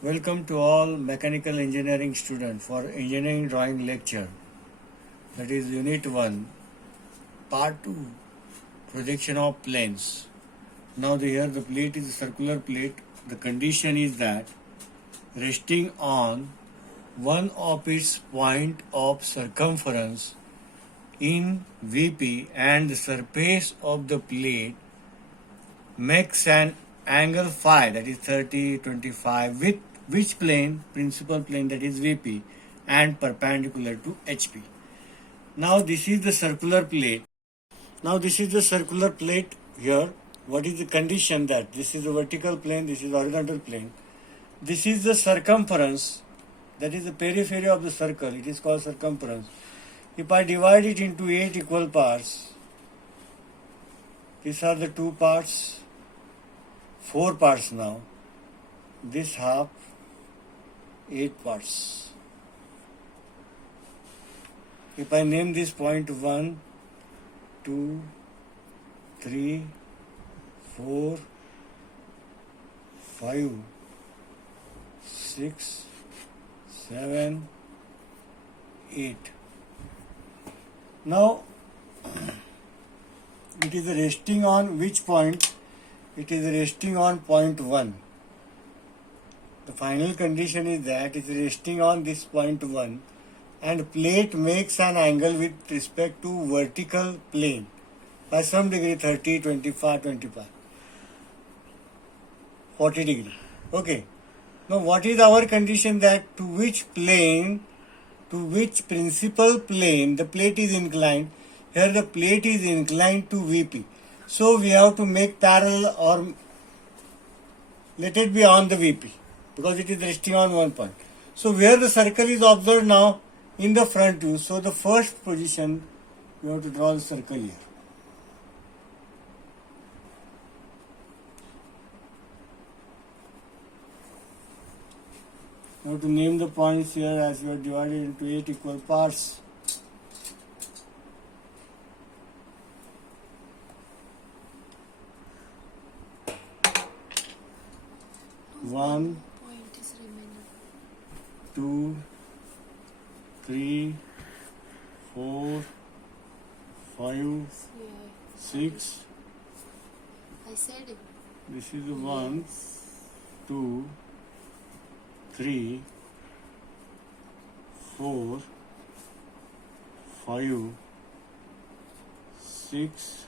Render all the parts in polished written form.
Welcome to all mechanical engineering students for engineering drawing lecture. That is unit 1, part 2, projection of planes. Now here the plate is a circular plate. The condition is that resting on one of its point of circumference in VP and the surface of the plate makes an angle phi, that is 30, 25, with which plane? Principal plane, that is VP, and perpendicular to HP. Now this is the circular plate. Here. What is the condition? That this is the vertical plane, this is the horizontal plane. This is the circumference, that is the periphery of the circle. It is called circumference. If I divide it into 8 equal parts, these are the 2 parts, 4 parts now. This half, 8 parts. If I name this point 1, 2, 3, 4, 5, 6, 7, 8. Now, it is resting on which point? It is resting on point 1. The final condition is that it is resting on this point 1 and plate makes an angle with respect to vertical plane by some degree, 30, 25, 25, 40 degree. Okay. Now what is our condition? That to which principal plane the plate is inclined? Here the plate is inclined to VP. So we have to make parallel, or let it be on the VP, because it is resting on one point. So where the circle is observed now? In the front view. So the first position, we have to draw the circle here. We have to name the points here as we are divided into 8 equal parts. One, 2, 3, 4, 5, 6. I said it. This is the 1, 2, 3, 4, 5, 6,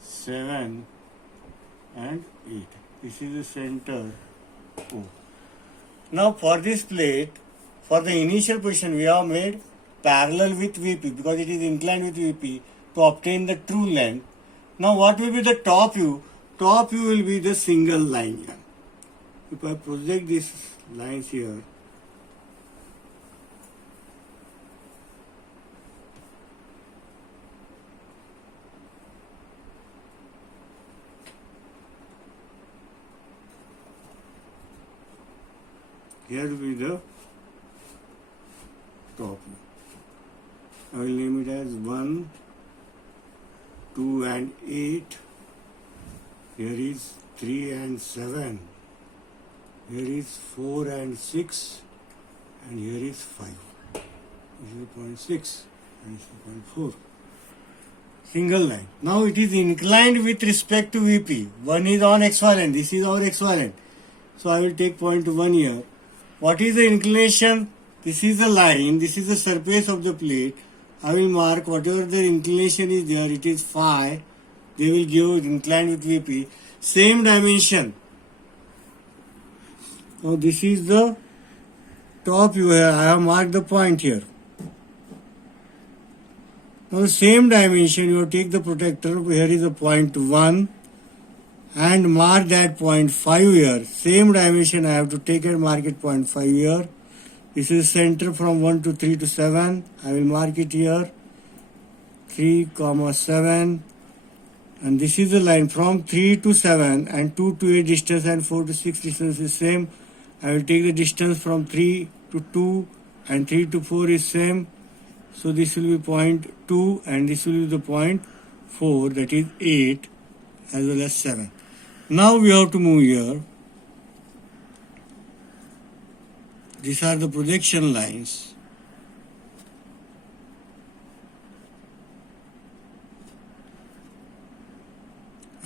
7, and 8. This is the center O. Now for this plate, for the initial position, we have made parallel with VP because it is inclined with VP to obtain the true length. Now what will be the top view? Top view will be the single line here. If I project these lines here, here will be the top view. I will name it as 1, 2 and 8. Here is 3 and 7. Here is 4 and 6. And here is 5. This is 0.6 and 0.4. Single line. Now it is inclined with respect to VP. One is on XY line. This is our XY line. So I will take point 1 here. What is the inclination? This is the line. This is the surface of the plate. I will mark whatever the inclination is there. It is phi. They will give inclined with VP. Same dimension. Now this is the top view here. I have marked the point here. Now the same dimension, you take the protector. Here is the point 1 and mark that point 5 here. Same dimension I have to take and mark it point 5 here. This is center from 1 to 3 to 7. I will mark it here. 3, 7. And this is the line from 3 to 7 and 2 to 8 distance and 4 to 6 distance is same. I will take the distance from 3 to 2 and 3 to 4 is same. So this will be point 2 and this will be the point 4, that is 8 as well as 7. Now we have to move here. These are the projection lines.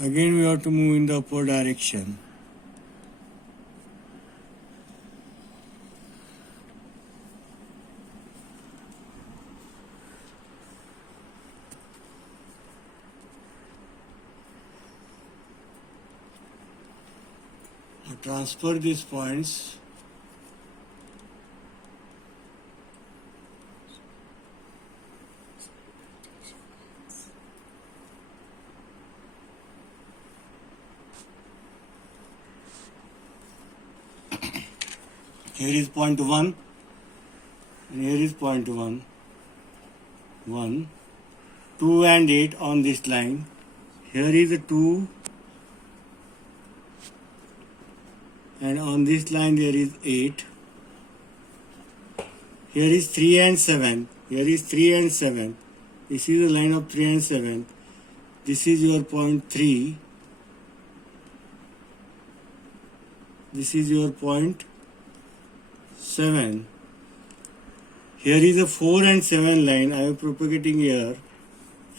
Again we have to move in the upward direction. Now transfer these points here is point 1 and here is point 1, 1, 2 and 8 on this line. Here is a 2 and on this line there is 8. Here is 3 and 7. Here is 3 and 7. This is the line of 3 and 7. This is your point 3. This is your point 7. Here is a 4 and 7 line. I am propagating here.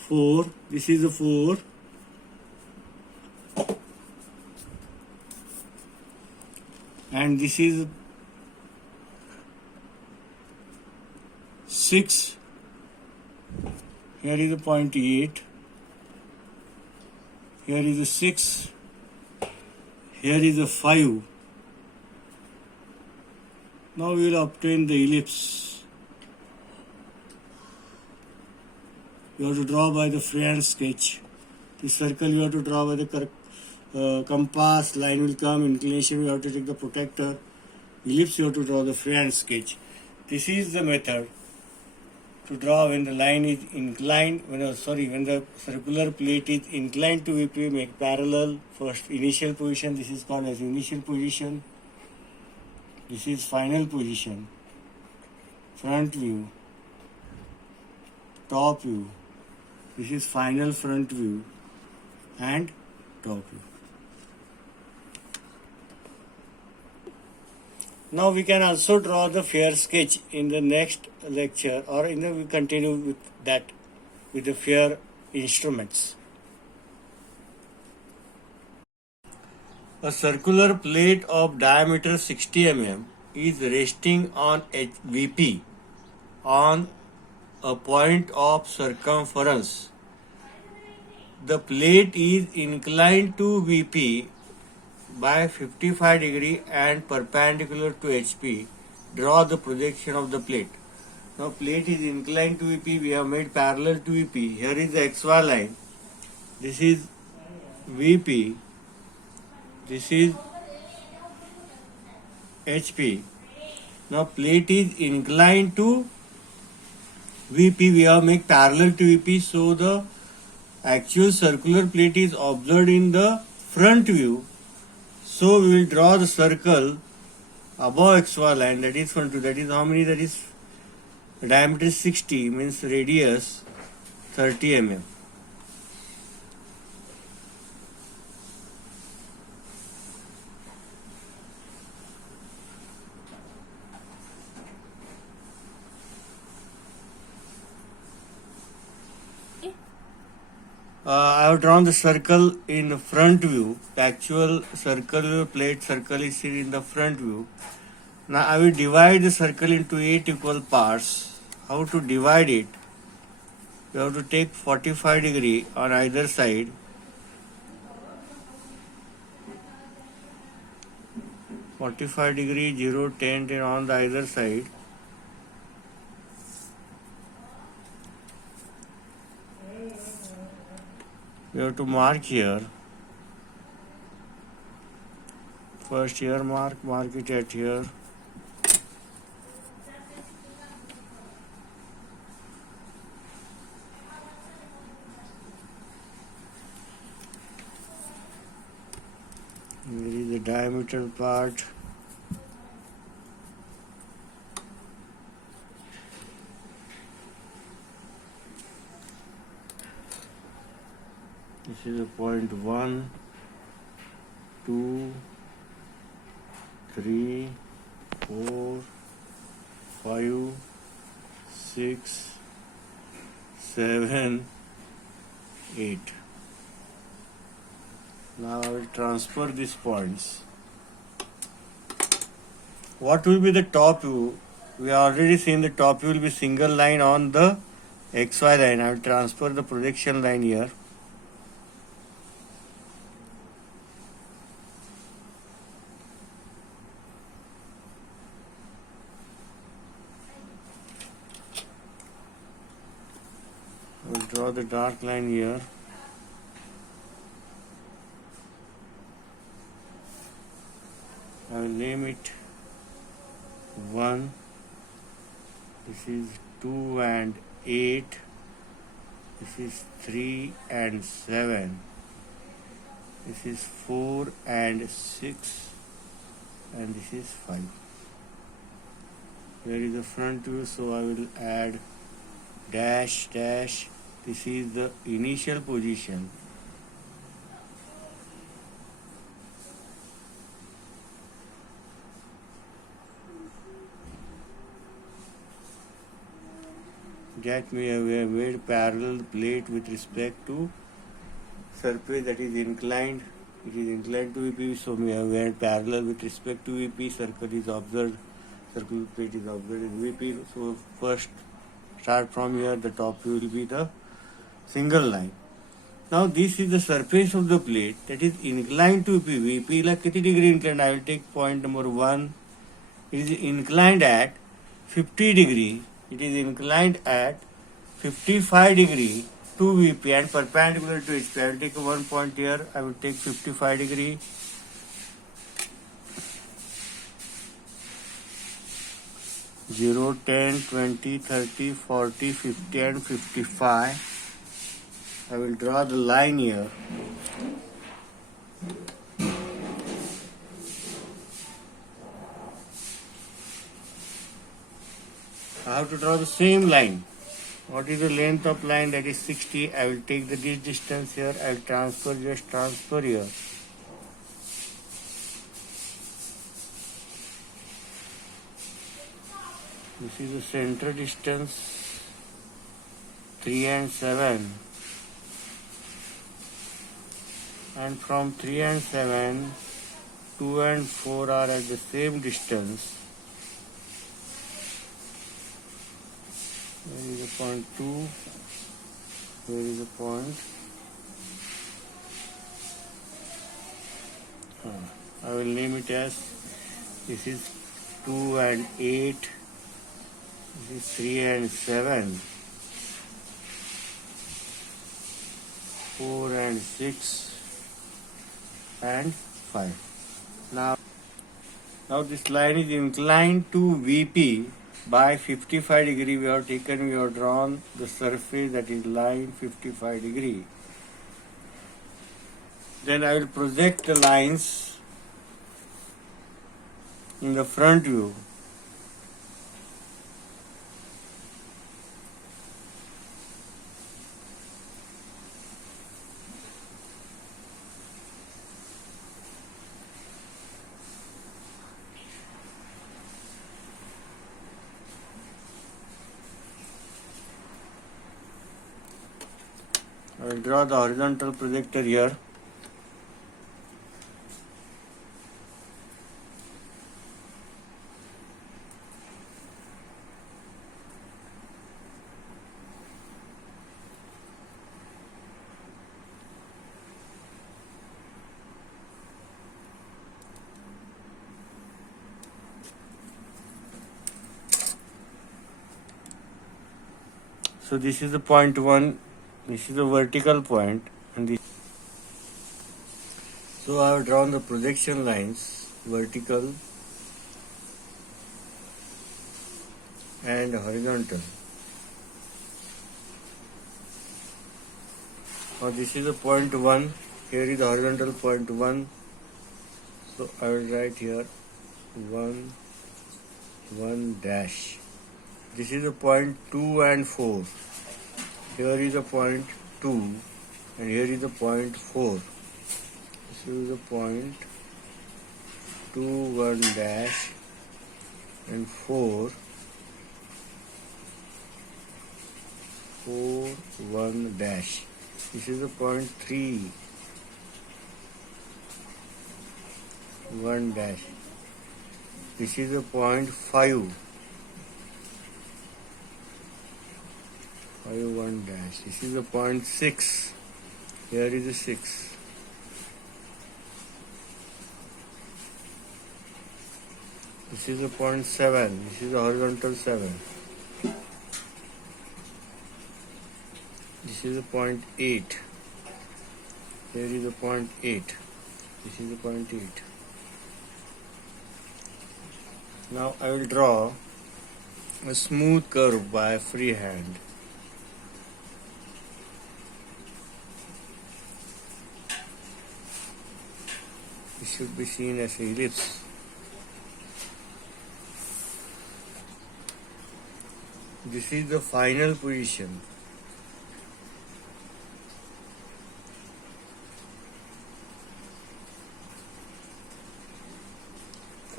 4. This is a 4. And this is 6. Here is a point 8. Here is a 6. Here is a 5. Now we will obtain the ellipse. You have to draw by the freehand sketch. The circle you have to draw by the compass. Line will come. Inclination you have to take the protector. Ellipse you have to draw the freehand sketch. This is the method to draw when the line is inclined. When the circular plate is inclined to VP, make parallel. First initial position. This is called as initial position. This is final position, front view, top view. This is final front view and top view. Now we can also draw the fair sketch in the next lecture, or we continue with that with the fair instruments. A circular plate of diameter 60 mm is resting on VP on a point of circumference. The plate is inclined to VP by 55 degree and perpendicular to HP. Draw the projection of the plate. Now plate is inclined to VP. We have made parallel to VP. Here is the XY line. This is VP. This is HP. Now plate is inclined to VP. We have made parallel to VP. So the actual circular plate is observed in the front view. So we will draw the circle above XY line, that is front view. That is how many? That is diameter 60, means radius 30 mm. I have drawn the circle in front view. The actual circle plate circle is seen in the front view. Now I will divide the circle into 8 equal parts. How to divide it? You have to take 45 degree on either side. (45 degree, 0, 10 on the either side. We have to mark here. First here mark it at here. There is the diameter part. This is a point 1, 2, 3, 4, 5, 6, 7, 8. Now I will transfer these points. What will be the top view? We are already seen the top view will be single line on the XY line. I will transfer the projection line here. I will draw the dark line here. I will name it 1. This is 2 and 8. This is 3 and 7. This is 4 and 6. And this is 5. Here is the front view, so I will add dash dash. This is the initial position. That we have made parallel plate with respect to surface that is inclined. It is inclined to VP, so we have made parallel with respect to VP. Circle is observed. Circle plate is observed in VP. So first start from here. The top view will be the single line. Now this is the surface of the plate that is inclined to VP. VP like 30 degree inclined. I will take point number 1. It is inclined at 50 degree. It is inclined at 55 degree to VP and perpendicular to HP. I will take one point here. I will take 55 degree. Zero, 10, 20, 30, 40, 50 and 55. I will draw the line here. I have to draw the same line. What is the length of line? That is 60. I will take this distance here. I will transfer here. This is the center distance 3 and 7. And from 3 and 7, 2 and 4 are at the same distance. Where is the point 2? Where is the point? I will name it as this is 2 and 8. This is 3 and 7. 4 and 6 and 5. Now this line is inclined to VP by 55 degree. We have drawn the surface that is line 55 degree. Then I will project the lines in the front view. I will draw the horizontal projector here. So this is the point 1. This is the vertical point, and this. So I have drawn the projection lines, vertical and horizontal. Now this is the point 1. Here is the horizontal point 1. So I will write here 1 dash. This is the point 2 and 4. Here is the point 2 and here is the point 4. This is the point 2, 1 dash and 4. 4 1 dash. This is the point 3 1 dash. This is the point 5 1 dash. This is the point 6. Here is the 6. This is the point 7. This is the horizontal 7. This is the point 8. Here is the point 8. This is the point 8. Now I will draw a smooth curve by freehand. It should be seen as an ellipse. This is the final position.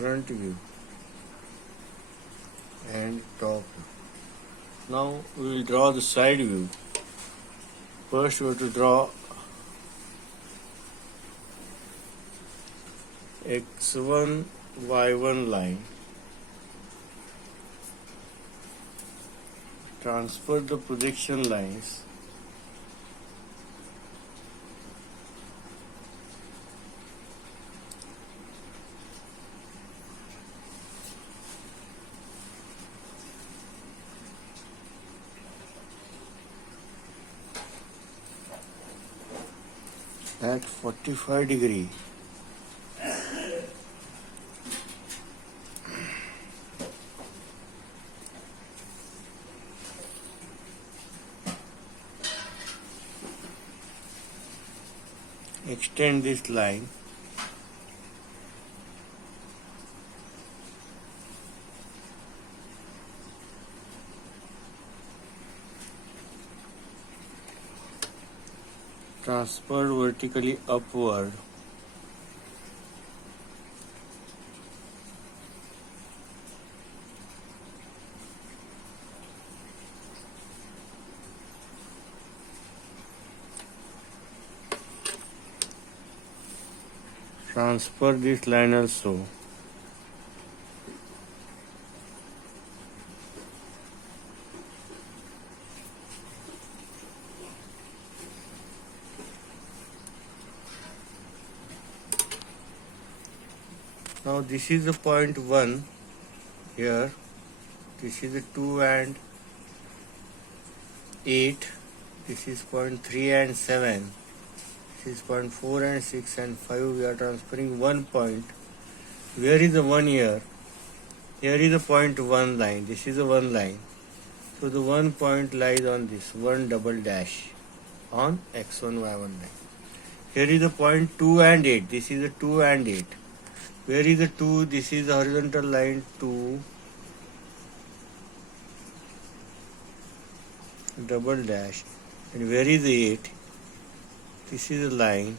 Front view and top view. Now we will draw the side view. First we have to draw X1 Y1 line. Transfer the projection lines at 45 degree. Extend this line transfer vertically upward transfer this line also now this is the point 1 here, this is the 2 and 8, this is point 3 and 7, this is point 4 and 6 and 5. We are transferring 1 point. Where is the 1 here? Here is the point 1 line. This is the 1 line. So the 1 point lies on this 1 double dash on X1 Y1 line. Here is the point 2 and 8. This is the 2 and 8. Where is the 2? This is the horizontal line 2 double dash. And where is the 8? This is the line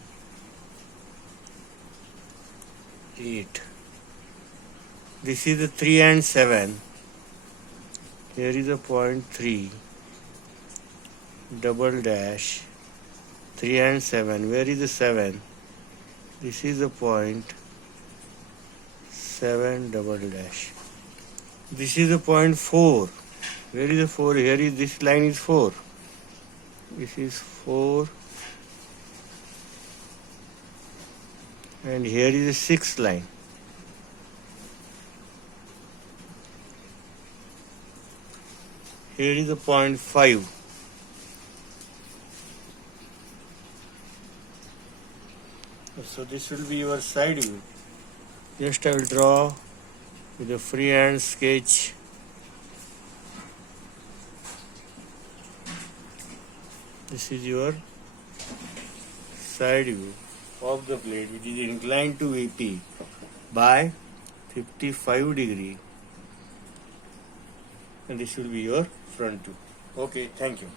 8. This is the 3 and 7. Here is the point 3 double dash 3 and 7. Where is the 7? This is the point 7 double dash. This is the point 4. Where is the 4? Here is this line is 4. This is 4. And here is the 6th line. Here is the point 5. So this will be your side view. Just I will draw with a freehand sketch. This is your side view of the plate, which is inclined to VP by 55 degree, and this will be your front view. Okay, thank you.